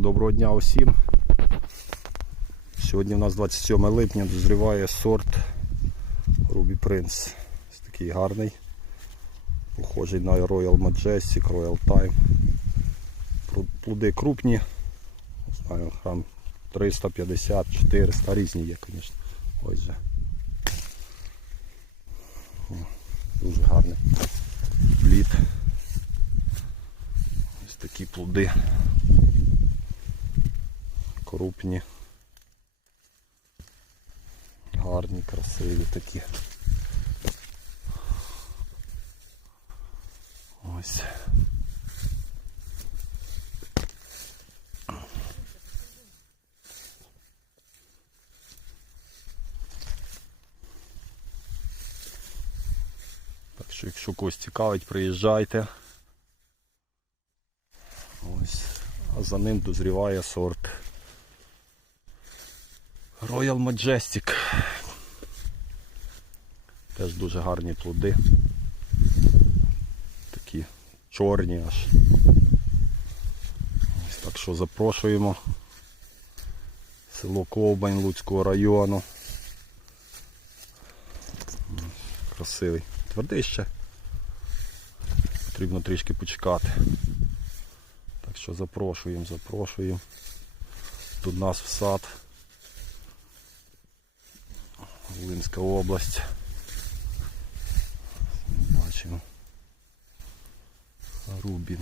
Доброго дня усім. Сьогодні у нас 27 липня дозріває сорт Ruby Prince. Ось такий гарний. Похожий на Royal Majestic, Royal Time. Плоди крупні. Знаю, грам 350, 400, різні є, звісно. Ось же. Дуже гарний плід. Ось такі плоди. Крупні. Гарні, красиві такі. Ось. Так що, якщо когось цікавить, приїжджайте. Ось. А за ним дозріває сорт Royal Majestic. Теж дуже гарні плоди. Такі чорні аж. Ось так що запрошуємо. Село Ковбань Луцького району. Красивий. Твердий ще. Потрібно трішки почекати. Так що запрошуємо, запрошуємо. Тут нас в сад. Волинська область. Бачимо. Рубін.